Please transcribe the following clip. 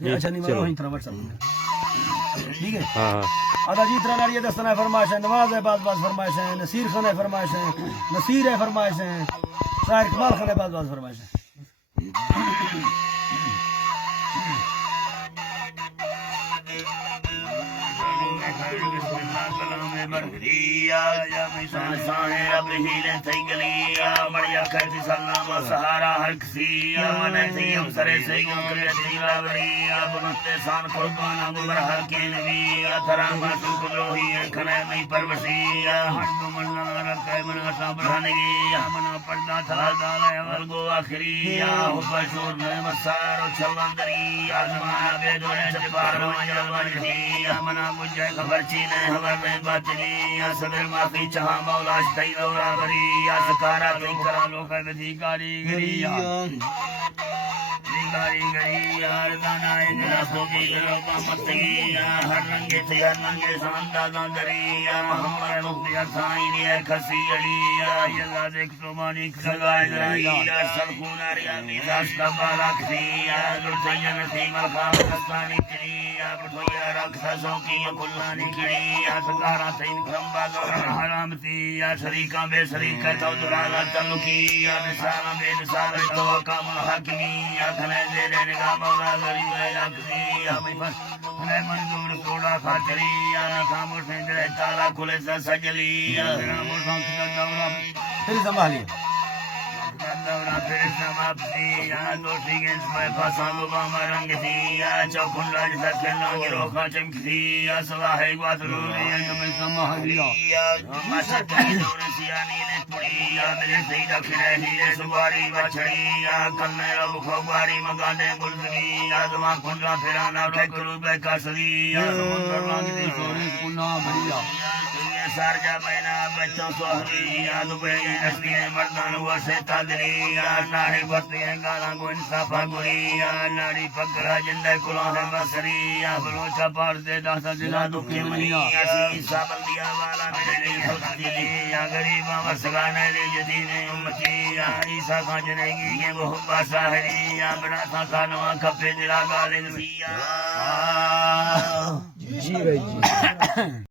अच्छा नहीं मारो वहीं तरह WhatsApp ठीक है। हाँ आदा जी तरह नारिया दस्ताना है फरमाइश है, नवाज है बाज फरमाइश है, नसीर खान है फरमाइश है, नसीर है फरमाइश है, शायर कमाल खान है बाज फरमाइश है। सहारा हर किसी सरे से सान कुर्बान हर के नबी थरा मासूक लोही खने में परवसी मना पर्दा थला दाला अमल गो आखिरी बशूर में मसारो छलंदरी आजमाना बेदोरे जबारो जलवरी मना मुझे खबर चीने खबर में बातनी सदर माफी चाहा मौला तई लौरा बरी सकारा तई करा लोक विधि कारीगरी हर दाना इंद्रा भोगी लोका मती हर रंगे थे हर रंगे सांदा दादरी मोहम्मद मुक्ति साईं ने खसी अली यल्ला देख तो मानी खगाए सलखुना रिया निदास का बालखी लुटैया नथी मलखा कसानी करी बठोया राक्षसों की कुल्लानी करी सकारा तैन खंबा हरामती शरीका बेशरीक तो दुराला तलुकी निसारा बेनिसार तो कामल हकमी खने दे निगाह मौला गरी लाखी हमें बस ने मंजूर थोड़ा खातरी ना खामोश में ताला खुले सा सजली खामोश दौरा फिर संभालिए दौरा फिर समाप्ति दोषी के समय फसा बामा रंग थी चौकुंडा जैसा खेलना गिरोखा चमकती सवा है ग्वाथरू में समाहलिया सियानी ने पुड़ी मेरे सही दखिले हीरे सुवारी बछड़ी कन्ने रब खोबारी मगाने गुलजनी आजमा कुंडा फिराना करू बेकसरी समुद्र मांगती सोने पुना भरिया सारजा मैना बच्चों सोहरी दुबई नस्ली मर्दान वो से तादरी नारी बत्ती गाना को इंसाफा गुरी नारी पकड़ा जिंदे कुला है बसरी बलोचा पार दे दासा दिला दुखी मनिया साबंदिया वाला मेरे लिए हल्की गरीब वसगाने ले जदीने उम्मती ईसा खाजनेगी ये वो बासाहरी बड़ा था खानवा खपे दिला गालिन पिया जी भाई जी।